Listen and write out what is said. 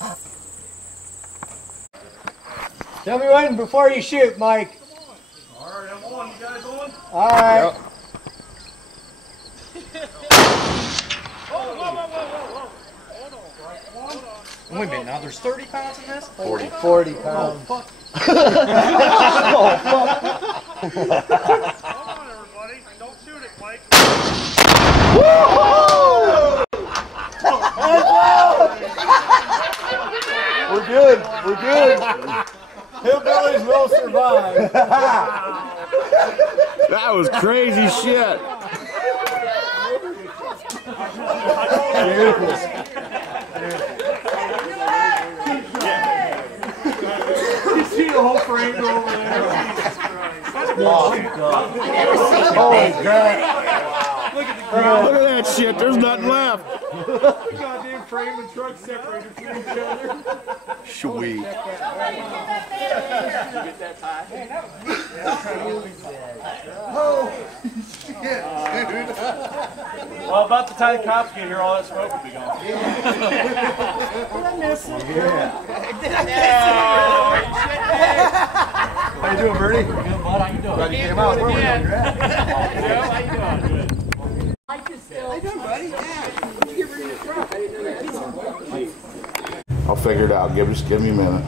Tell me when before you shoot, Mike. Alright, I'm on. You guys on? Alright. Wait a minute, now there's 30 pounds in this? 40 pounds. Oh, fuck. Oh, fuck. Hold on, everybody. Don't shoot it, Mike. We're good. We're good. Hillbillies will survive. That was crazy shit. Beautiful. You see the whole frame go over there? Jesus Christ. Oh, God. Holy crap. Look at the ground. Look at that shit. There's nothing left. The goddamn frame and truck separated from each other. Sweet. Get that tie? Oh, shit, dude. Well, about the time the cops get here, all that smoke will be gone. Yeah. How you doing, Bernie? Good, bud. How you doing? Glad you came out. Where were you at? Joe, how you doing? Good. How you doing, buddy? Yeah. What'd you get rid of your truck? I'll figure it out. Just give me a minute.